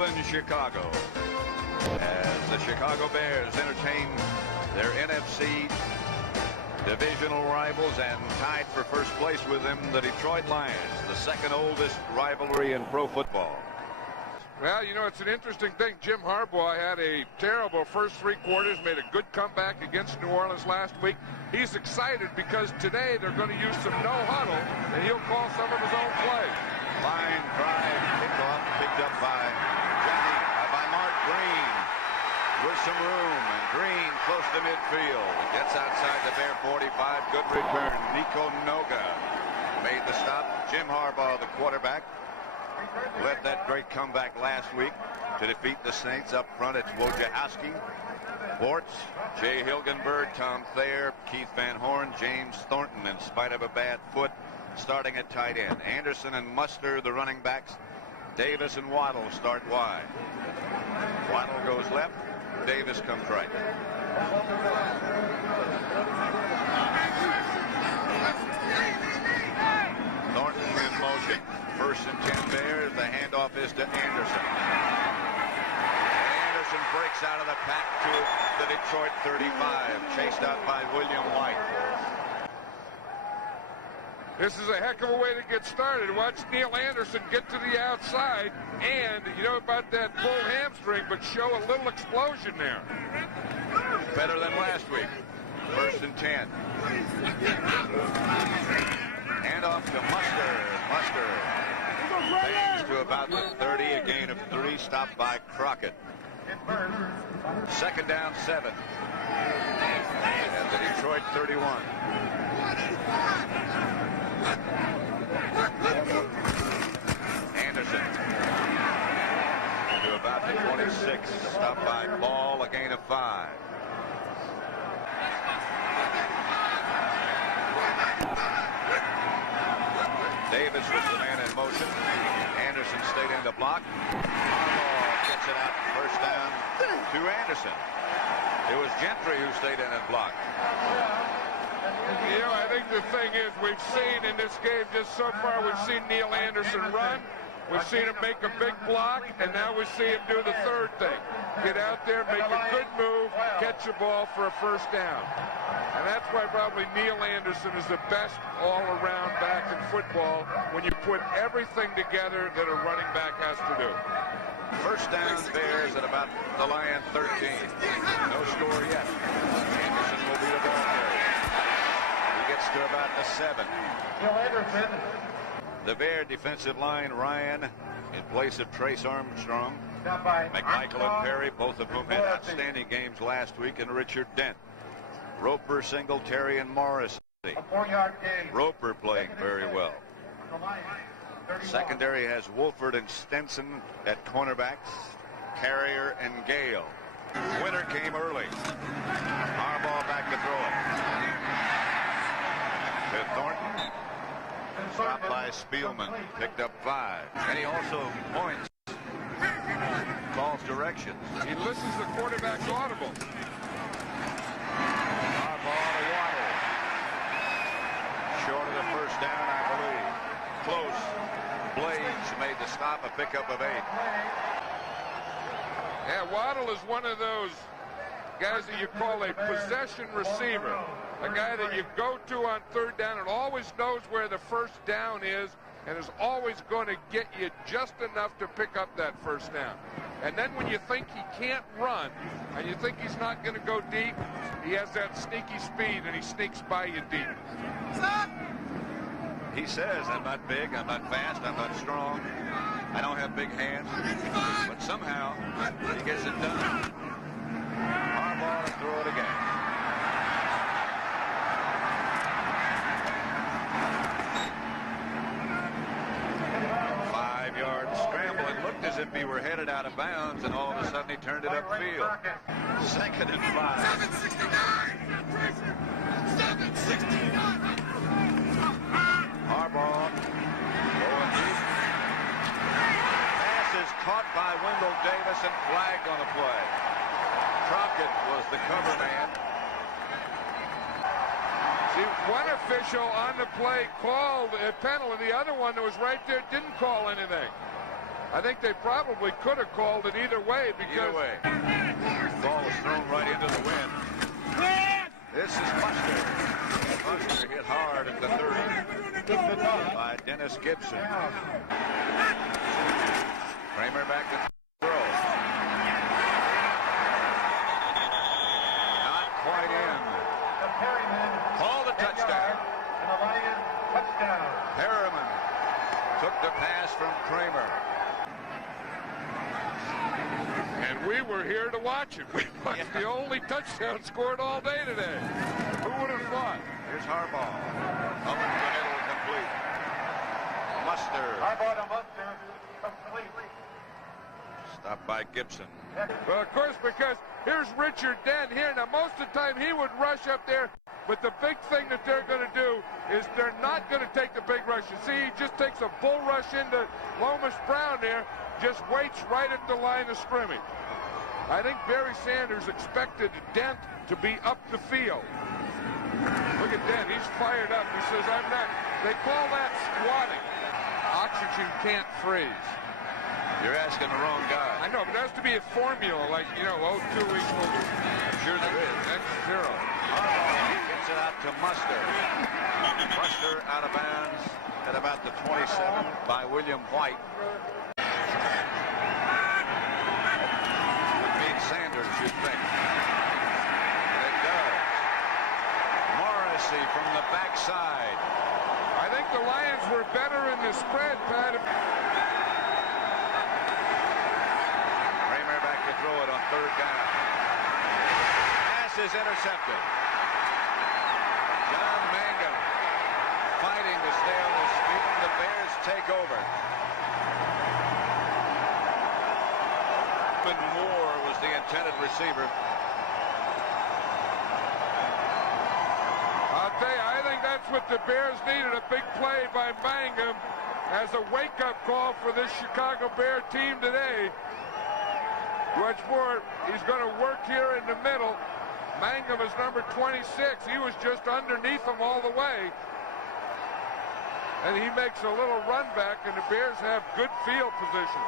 still in Chicago as the Chicago Bears entertain their NFC divisional rivals, and tied for first place with them, the Detroit Lions, the second oldest rivalry in pro football. Well, you know, it's an interesting thing. Jim Harbaugh had a terrible first 3 quarters, made a good comeback against New Orleans last week. He's excited because today they're going to use some no huddle, and he'll call some of his own plays. Line drive, picked up by Mark Green with some room, and Green close to midfield. Gets outside the Bear 45. Good return. Nico Noga made the stop. Jim Harbaugh, the quarterback, led that great comeback last week to defeat the Saints. Up front, it's Wojciechowski, Bortz, Jay Hilgenberg, Tom Thayer, Keith Van Horn, James Thornton, in spite of a bad foot, starting at tight end. Anderson and Muster, the running backs. Davis and Waddle start wide. Waddle goes left. Davis comes right. Thornton in motion. First and 10 Bears. The handoff is to Anderson. Anderson breaks out of the pack to the Detroit 35. Chased out by William White. This is a heck of a way to get started. Watch Neil Anderson get to the outside, and you know about that pulled hamstring, but show a little explosion there. Better than last week. First and 10. Handoff to Muster. Muster bangs to about the 30, a gain of 3, stopped by Crockett. Second down, 7. And the Detroit 31. Anderson to about the 26, stopped by Ball, a gain of 5. Davis was the man in motion. Anderson stayed in the block. Ball gets it out, first down to Anderson. It was Gentry who stayed in and blocked. You know, I think the thing is, we've seen in this game just so far, we've seen Neil Anderson run, we've seen him make a big block, and now we see him do the third thing. Get out there, make a good move, catch a ball for a first down. And that's why probably Neil Anderson is the best all-around back in football when you put everything together that a running back has to do. First down Bears at about the Lion 13. No score yet. Anderson will be the ball carrier. Gets to about the 7. The Bear defensive line, Ryan in place of Trace Armstrong. McMichael and Perry, both of whom had outstanding games last week, and Richard Dent. Roper, Singletary, and Morrissey. Roper playing very well. Secondary has Wolford and Stenson at cornerbacks, Carrier and Gale. Winter came early. Harbaugh back to throw it. To Thornton. Stopped by Spielman. Picked up 5. And he also points. Calls directions. He listens to the quarterback's audible. Harbaugh to Waddle. Short of the first down, I believe. Close. Blades made the stop, a pickup of 8. Yeah, Waddle is one of those guys that you call a possession receiver. A guy that you go to on third down and always knows where the first down is and is always going to get you just enough to pick up that first down. And then when you think he can't run and you think he's not going to go deep, he has that sneaky speed and he sneaks by you deep. He says, I'm not big, I'm not fast, I'm not strong, I don't have big hands, but somehow he gets it done. Harbaugh to throw it again. As if he were headed out of bounds, and all of a sudden he turned it upfield. Second and 5. 769! 769! Harbaugh going deep. Pass is caught by Wendell Davis and flagged on the play. Crockett was the cover man. See, one official on the play called a penalty. The other one that was right there didn't call anything. I think they probably could have called it either way because... Either way. Ball was thrown right into the wind. This is Buster. Buster hit hard at the 30 by Dennis Gibson. Kramer back to throw. Not quite in. Call the touchdown. Harriman took the pass from Kramer. And we were here to watch it. We watched the only touchdown scored all day today. Who would have thought? Here's Harbaugh. Up in the middle, complete. Mustard. Harbaugh to Mustard, complete. Stopped by Gibson. Well, of course, because here's Richard Dent here. Now, most of the time he would rush up there, but the big thing that they're going to do is they're not going to take the big rush. You see, he just takes a bull rush into Lomas Brown there, just waits right at the line of scrimmage. I think Barry Sanders expected Dent to be up the field. Look at Dent. He's fired up. He says, I'm not. They call that squatting. Oxygen can't freeze. You're asking the wrong guy. I know, but there has to be a formula, like, you know, O2 equals... I'm sure there is. That's 0. Harbaugh gets it out to Mustard. Mustard out of bounds at about the 27 by William White. Would mean Sanders, you'd think. And it does. Morrissey from the backside. I think the Lions were better in the spread, Pat. Kramer back to throw it on third down. Pass is intercepted. John Mangum fighting to stay on his feet. The Bears take over. Moore was the intended receiver. I'll tell you, I think that's what the Bears needed, a big play by Mangum as a wake-up call for this Chicago Bear team today. What's more, he's going to work here in the middle. Mangum is number 26. He was just underneath him all the way. And he makes a little run back, and the Bears have good field position.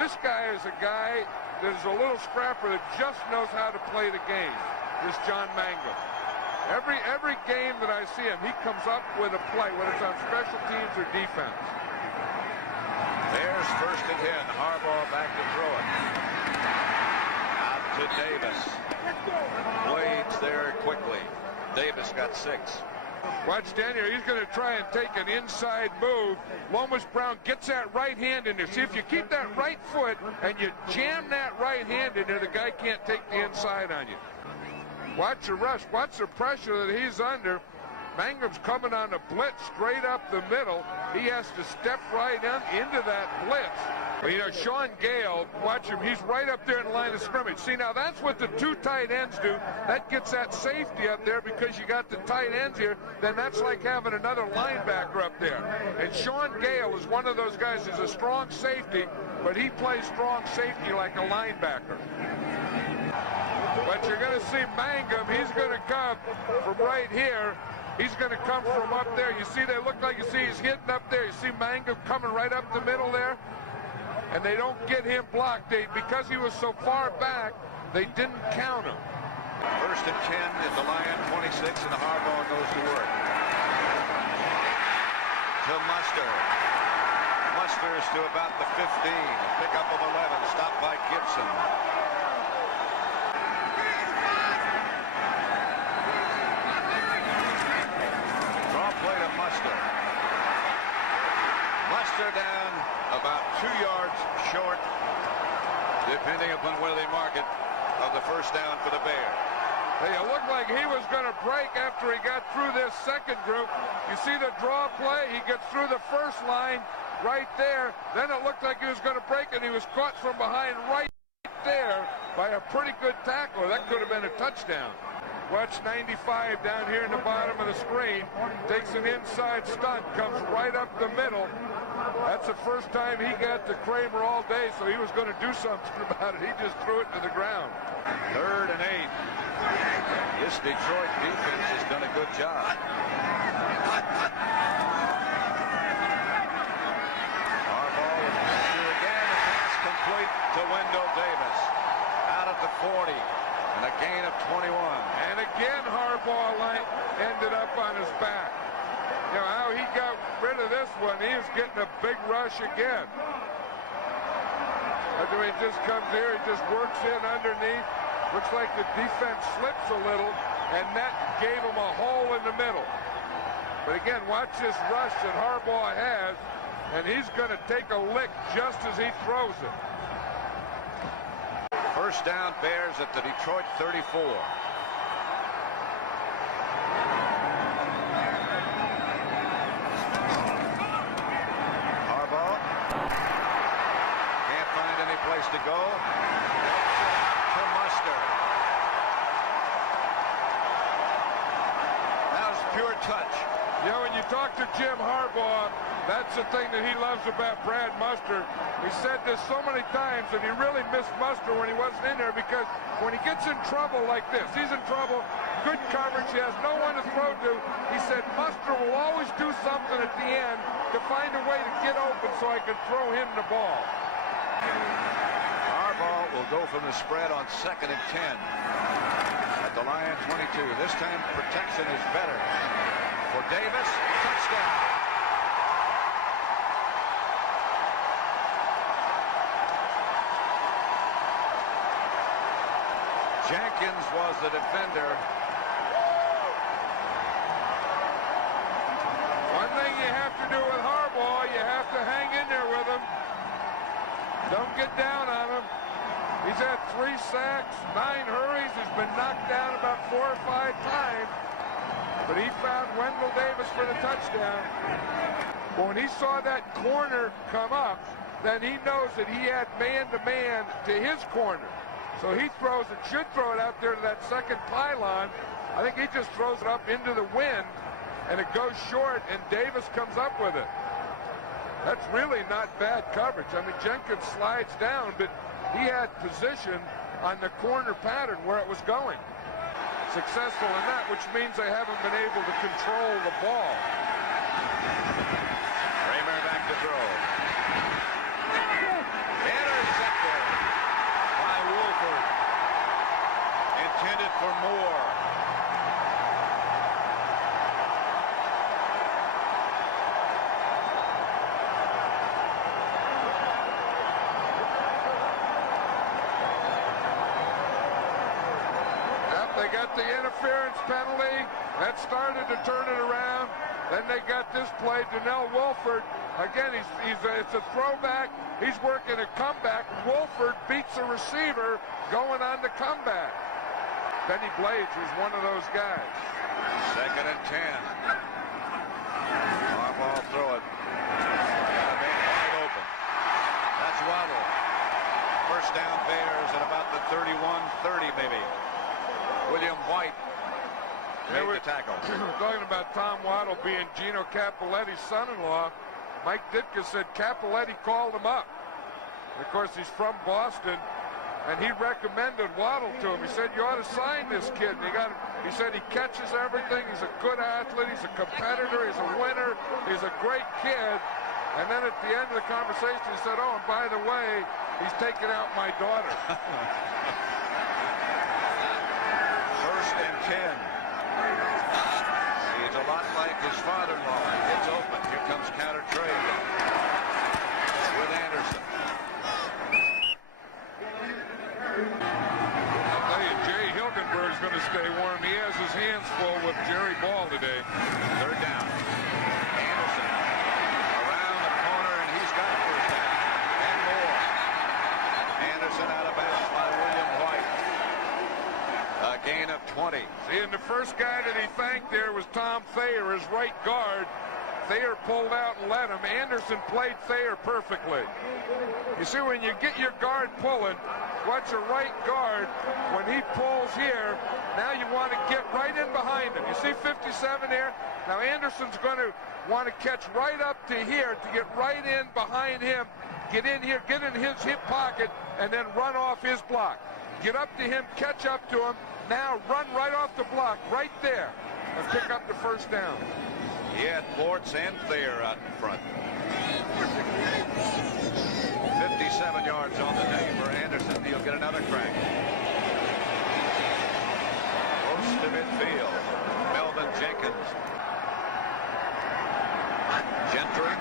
This guy is a guy that is a little scrapper that just knows how to play the game, this John Mangum. Every game that I see him, he comes up with a play, whether it's on special teams or defense. Bears first and 10. Harbaugh back to throw it. Out to Davis. Blades there quickly. Davis got 6. Watch Daniel, he's going to try and take an inside move. Lomas Brown gets that right hand in there. See, if you keep that right foot and you jam that right hand in there, the guy can't take the inside on you. Watch the rush. Watch the pressure that he's under. Mangum's coming on a blitz straight up the middle. He has to step right into that blitz. Well, you know, Sean Gale, watch him. He's right up there in the line of scrimmage. See, now that's what the 2 tight ends do. That gets that safety up there because you got the tight ends here. Then that's like having another linebacker up there. And Sean Gale is one of those guys who's a strong safety, but he plays strong safety like a linebacker. But you're going to see Mangum. He's going to come from right here. He's going to come from up there. You see, they look like, you see, he's hitting up there. You see Mangum coming right up the middle there. And they don't get him blocked. Because he was so far back, they didn't count him. First and 10 at the Lion 26, and Harbaugh goes to work. To Mustard. Mustard is to about the 15. A pickup of 11, stopped by Gibson. Draw play to Mustard. Mustard down about 2 yards short, depending upon where they mark it, of the first down for the Bears. Hey, it looked like he was going to break after he got through this second group. You see the draw play? He gets through the first line right there. Then it looked like he was going to break, and he was caught from behind right there by a pretty good tackler. That could have been a touchdown. Watch 95 down here in the bottom of the screen. Takes an inside stunt, comes right up the middle. That's the first time he got to Kramer all day, so he was going to do something about it. He just threw it to the ground. 3rd and 8. This Detroit defense has done a good job. Harbaugh with pressure again. right to Wendell Davis. Out at the 40. And a gain of 21. And again, Harbaugh ended up on his back. You know how he got rid of this one. He was getting a big rush again. After he just comes here, he just works in underneath. Looks like the defense slips a little, and that gave him a hole in the middle. But again, watch this rush that Harbaugh has, and he's going to take a lick just as he throws it. First down, Bears at the Detroit 34. Harbaugh can't find any place to go. To Mustard. That was pure touch. You know, when you talk to Jim Harbaugh, that's the thing that he loves about Brad Mustard. He said this so many times, and he really missed Mustard when he wasn't in there, because when he gets in trouble like this, he's in trouble, good coverage, he has no one to throw to. He said Mustard will always do something at the end to find a way to get open so I can throw him the ball. Harbaugh will go from the spread on 2nd and 10 at the Lion 22. This time protection is better for Davis. Touchdown. Jenkins was the defender. One thing you have to do with Harbaugh, you have to hang in there with him. Don't get down on him. He's had 3 sacks, 9 hurries. He's been knocked down about 4 or 5 times. But he found Wendell Davis for the touchdown. But when he saw that corner come up, then he knows that he had man-to-man to his corner. So he throws it, should throw it out there to that second pylon. I think he just throws it up into the wind, and it goes short, and Davis comes up with it. That's really not bad coverage. I mean, Jenkins slides down, but he had position on the corner pattern where it was going. Successful in that, which means they haven't been able to control the ball. Kramer back to throw. Intercepted by Wolford. Intended for Moore. They got the interference penalty. That started to turn it around. Then they got this play. Donnell Wolford, again, it's a throwback. He's working a comeback. Wolford beats the receiver going on the comeback. Benny Blades was one of those guys. 2nd and 10. Harbaugh throw it. Got a man wide open. That's Waddle. First down, Bears at about the 31-30 maybe. William White made the tackle. Talking about Tom Waddle being Gino Cappelletti's son-in-law, Mike Ditka said Cappelletti called him up. And of course, he's from Boston, and he recommended Waddle to him. He said, you ought to sign this kid. And he said he catches everything. He's a good athlete. He's a competitor. He's a winner. He's a great kid. And then at the end of the conversation, he said, oh, and by the way, he's taking out my daughter. 1st and 10. He's a lot like his father-in-law. It's open. Here comes counter trade with Anderson. I'll tell you, Jay Hilgenberg's going to stay warm. He has his hands full with Jerry Ball today. 3rd down. Anderson around the corner, and he's got a first down. And more. Anderson out of bounds by William White. A gain of 20. See, and the first guy that he thanked there was Tom Thayer, his right guard. Thayer pulled out and let him. Anderson played Thayer perfectly. You see, when you get your guard pulling, watch your right guard. When he pulls here, now you want to get right in behind him. You see 57 there? Now Anderson's going to want to catch right up to here to get right in behind him. Get in here, get in his hip pocket, and then run off his block. Get up to him, catch up to him. Now run right off the block, right there, and pick up the first down. He had Bortz and Thayer out in front. 57 47 yards on the day for Anderson. He'll get another crack. Close to midfield. Melvin Jenkins. Gentry.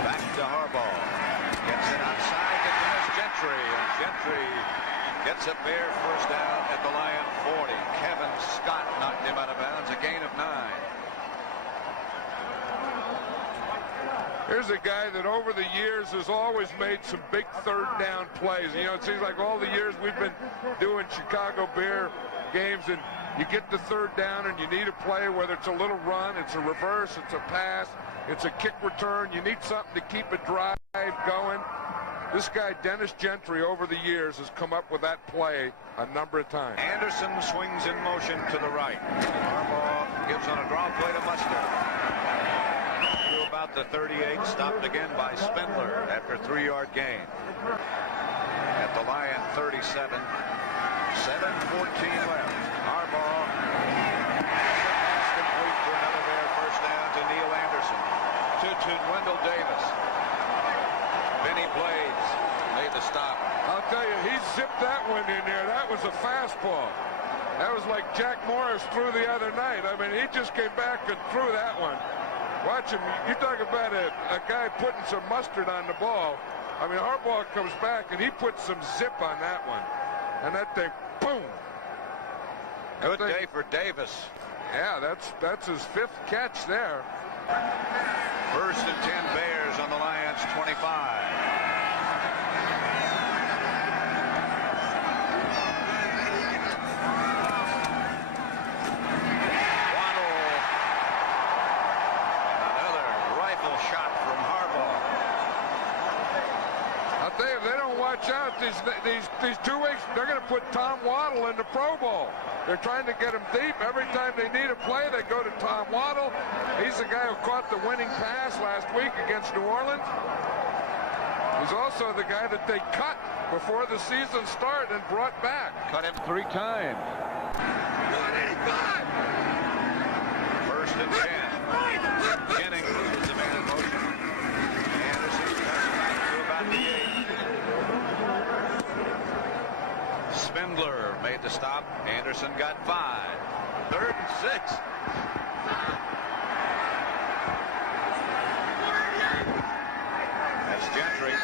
Back to Harbaugh. Gets it outside to Dennis Gentry. And Gentry gets a Bear first down at the Lion 40. Kevin Scott knocked him out of bounds. A gain of 9. Here's a guy that over the years has always made some big third down plays. You know, it seems like all the years we've been doing Chicago Bear games, and you get the third down and you need a play, whether it's a little run, it's a reverse, it's a pass, it's a kick return. You need something to keep a drive going. This guy, Dennis Gentry, over the years has come up with that play a number of times. Anderson swings in motion to the right. Harbaugh gives on a draw play to Mustard. To about the 38, stopped again by Spindler after a 3-yard gain. At the Lion 37, 7:14 left. Harbaugh pass complete for another Bear first down to Neil Anderson. To Wendell Davis. Benny Blades made the stop. I'll tell you, he zipped that one in there. That was a fastball. That was like Jack Morris threw the other night. I mean, he just came back and threw that one. Watch him. You talk about a guy putting some mustard on the ball. I mean, Harbaugh comes back and he puts some zip on that one. And that thing, boom. Good day for Davis. Yeah, that's his 5th catch there. First and 10 Bears on the Lions 25. If they don't watch out these 2 weeks, they're going to put Tom Waddle in the Pro Bowl. They're trying to get him deep. Every time they need a play, they go to Tom Waddle. He's the guy who caught the winning pass last week against New Orleans. He's also the guy that they cut before the season started and brought back. Cut him 3 times. First and 10. Jennings was the man in motion. Anderson cuts back to about the 8. Spindler made the stop. Anderson got 5. 3rd and 6. That's Gentry.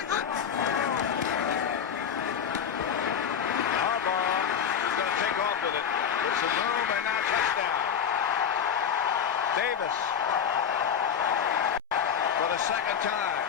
Harbaugh is going to take off with it. With some room and now touchdown. Davis for the 2nd time.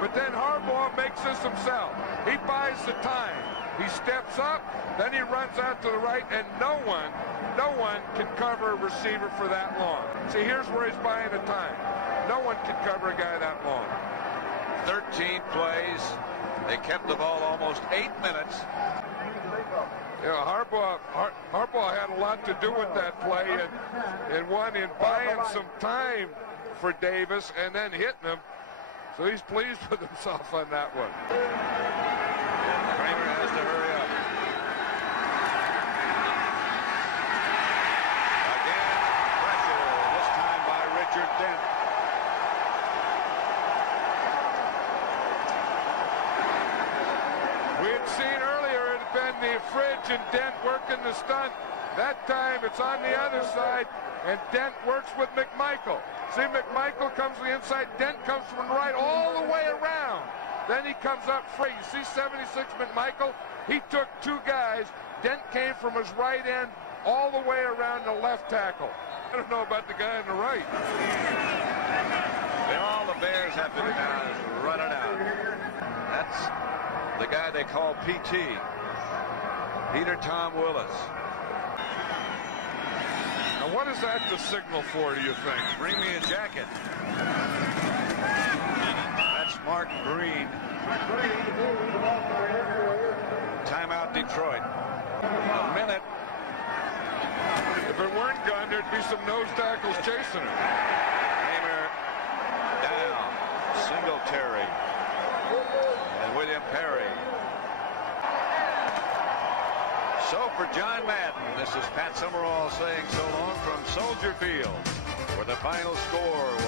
But then Harbaugh makes this himself. He buys the time. He steps up, then he runs out to the right, and no one can cover a receiver for that long. See, here's where he's buying the time. No one can cover a guy that long. 13 plays. They kept the ball almost 8 minutes. Yeah, Harbaugh had a lot to do with that play, and one in buying some time for Davis and then hitting him. So he's pleased with himself on that one. Kramer has to hurry up. Again, pressure, this time by Richard Dent. We had seen earlier it had been the Fridge and Dent working the stunt. That time it's on the other side, and Dent works with McMichael. See, McMichael comes to the inside, Dent comes from the right all the way around. Then he comes up free. You see 76 McMichael? He took 2 guys. Dent came from his right end all the way around the left tackle. I don't know about the guy on the right. And all the Bears have to do now is run it out. That's the guy they call PT. Peter Tom Willis. Now, what is that the signal for, do you think? Bring me a jacket. That's Mark Green Timeout, Detroit. A minute. If it weren't gun, there'd be some nose tackles chasing him. Hamer down. Singletary. And William Perry. So for John Madden, this is Pat Summerall saying so long from Soldier Field, where the final score was